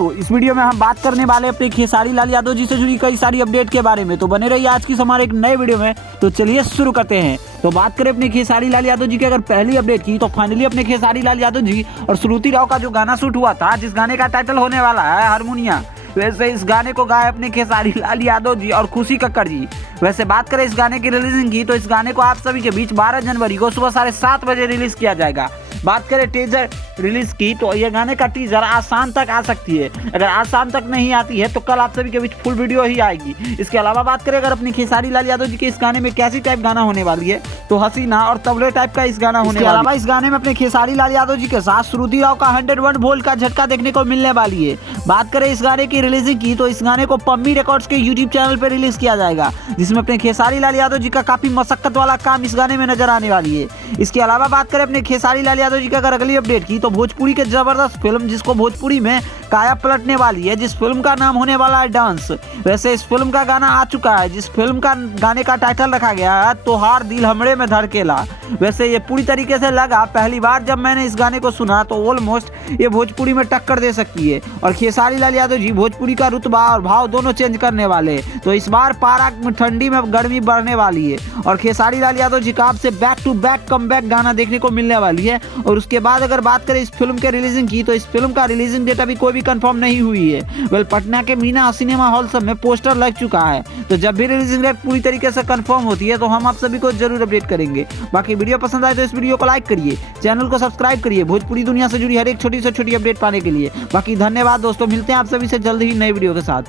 दोस्तों, इस वीडियो में हम बात करने वाले अपने खेसारी लाल यादव जी से जुड़ी कई सारी अपडेट के बारे में। तो बने रहिए आज की हमारे एक नए वीडियो में। तो चलिए शुरू करते हैं। तो बात करें अपने खेसारी लाल यादव जी की अगर पहली अपडेट की, तो फाइनली अपने खेसारी लाल यादव जी और श्रुति राव का जो गाना शूट हुआ था, जिस गाने का टाइटल होने वाला है हारमोनिया, वैसे इस गाने को गाए अपने खेसारी लाल यादव जी और खुशी कक्कड़ जी। वैसे बात करें इस गाने की रिलीजिंग की, तो इस गाने को आप सभी के बीच 12 जनवरी को सुबह 7:30 बजे रिलीज किया जाएगा। बात करें टीजर रिलीज की, तो यह गाने का टीजर आज शाम तक आ सकती है। अगर आज शाम तक नहीं आती है तो कल आप सभी के बीच फुल वीडियो ही आएगी। इसके अलावा बात करें अगर अपनी खेसारी लाल यादव जी के इस गाने में कैसी टाइप गाना होने वाली है, तो हसीना और तबले टाइप का इस गाना होने वाला है। इसके अलावा इस गाने में अपने खेसारी लाल यादव जी के साथ श्रुति राव का 101 वोल्ट का झटका देखने को मिलने वाली है। बात करें इस गाने की रिलीजिंग की, तो इस गाने को पम्मी रिकॉर्ड्स के यूट्यूब चैनल पर रिलीज किया जाएगा, जिसमें अपने खेसारी लाल यादव जी का काफी मशक्कत वाला काम इस गाने में नजर आने वाली है। इसके अलावा बात करें अपने खेसारी लाल यादव जी की अगर अगली अपडेट की, तो भोजपुरी के जबरदस्त फिल्म जिसको भोजपुरी में काया पलटने वाली है, जिस फिल्म का नाम होने वाला है डांस। वैसे इस फिल्म का गाना आ चुका है, जिस फिल्म का गाने का टाइटल रखा गया है तोहार दिल हमरे में धड़केला। वैसे ये पूरी तरीके से लगा, पहली बार जब मैंने इस गाने को सुना तो ऑलमोस्ट ये भोजपुरी में टक्कर दे सकती है। और खेसारी लाल यादव जी भोजपुरी का रुतबा और भाव दोनों चेंज करने वाले, तो इस बार पारा ठंडी में गर्मी बढ़ने वाली है। और खेसारी लाल यादव जी का आपसे बैक टू बैक कमबैक गाना देखने को मिलने वाली है। और उसके बाद अगर बात करें इस फिल्म के रिलीजिंग की, तो इस फिल्म का रिलीजिंग डेट अभी कोई भी कंफर्म नहीं हुई है। वेल, पटना के मीना सिनेमा हॉल सब में पोस्टर लग चुका है, तो जब भी रिलीजिंग डेट पूरी तरीके से कंफर्म होती है तो हम आप सभी को जरूर अपडेट करेंगे। बाकी वीडियो पसंद आए तो इस वीडियो को लाइक करिए, चैनल को सब्सक्राइब करिए भोजपुरी दुनिया से जुड़ी हर एक छोटी से छोटी अपडेट पाने के लिए। बाकी धन्यवाद दोस्तों, मिलते हैं आप सभी से जल्द ही नए वीडियो के साथ।